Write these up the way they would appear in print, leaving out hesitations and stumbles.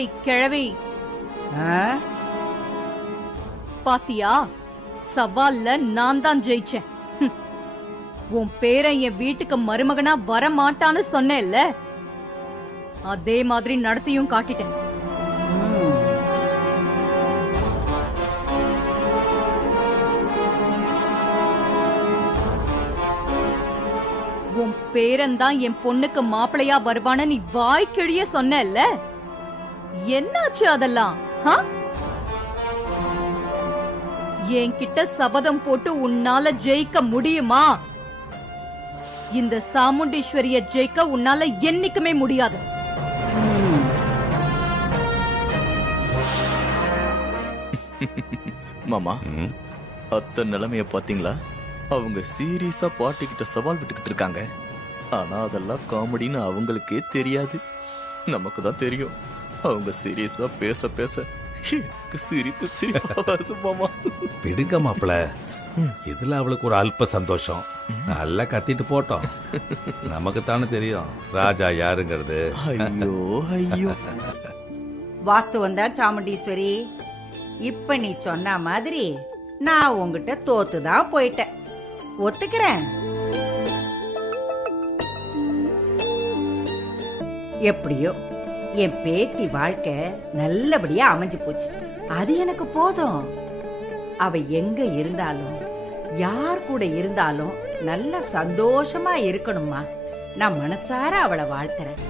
ஏய் கிழவி, பாத்தியா? சவால்ல நான் தான் ஜெயிச்சேன். உன் பேரன் என் வீட்டுக்கு மருமகனா வர மாட்டான்னு சொன்னேல்ல, அதே மாதிரி நடத்தியும் காட்டிட்டேன். உன் பேரன் தான் என் பொண்ணுக்கு மாப்பிளையா வருவான்னு நீ வாய்க்கிழிய சொன்னேல்ல, என்னாச்சு அதெல்லாம்? என்கிட்ட சபதம் போட்டு உன்னால ஜெயிக்க முடியுமா? இந்த சாமுண்டீஸ்வரிய ஜெயிக்க உன்னால என்னைக்குமே முடியாது. மாமா, அத்த நிலைமைய பாத்தீங்களா? அவங்க சீரியஸா பாட்டி கிட்ட சவால் விட்டுக்கிட்டு இருக்காங்க. ஆனா அதெல்லாம் காமெடின்னு அவங்களுக்கே தெரியாது, நமக்கு தான் தெரியும். அவங்க சீரியஸா பேச பேச சிரிப்பு சிரிப்பா வருது மாமா. விடுங்க மாப்பிள, இதுல அவளுக்கு ஒரு அல்ப சந்தோஷம். நல்லா கத்திட்டு போட்டோம், நமக்கு தானே தெரியும் ராஜா யாருங்கிறது. ஐயோ ஐயோ. வாஸ்து வந்தா சாமுண்டீஸ்வரி, இப்ப நீ சொன்ன மாதிரி நான் உங்ககிட்ட தோத்துதான் போயிட்டேன், ஒத்துக்கிறேன். எப்படியோ என் பேத்தி வாழ்க்கை நல்லபடியா அமைஞ்சு போச்சு, அது எனக்கு போதும். அவ எங்க இருந்தாலும் யார் கூட இருந்தாலும் நல்ல சந்தோஷமா இருக்கணுமா, நான் மனசார அவளை வாழ்த்துறேன்.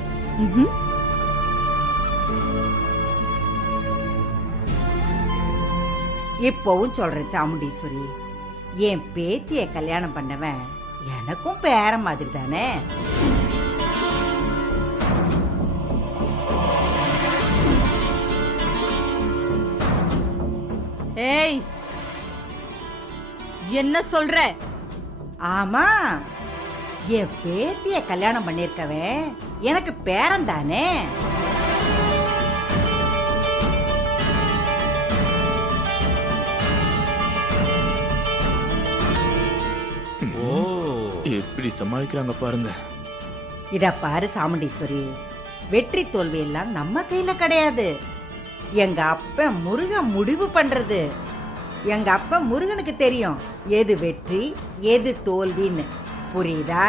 இப்பவும் சொல்றேன் சாமுண்டீஸ்வரி, என் பேத்திய கல்யாணம் பண்ணவன் எனக்கும் பேரன் மாதிரி தானே. ஏய், என்ன சொல்ற? ஆமா, என் பேத்திய கல்யாணம் பண்ணிருக்கவன் எனக்கு பேரன் தானே. எப்படி சமாளிக்கிறாங்க பாருங்க. இத பாரு சாமுண்டீஸ்வரி, வெற்றி தோல்வி எல்லாம் நம்ம கையில கிடையாது. எங்க அப்ப முருகன் முடிவு பண்றது. எங்க அப்ப முருகனுக்கு தெரியும் எது வெற்றி எது தோல்வின்னு, புரியுதா?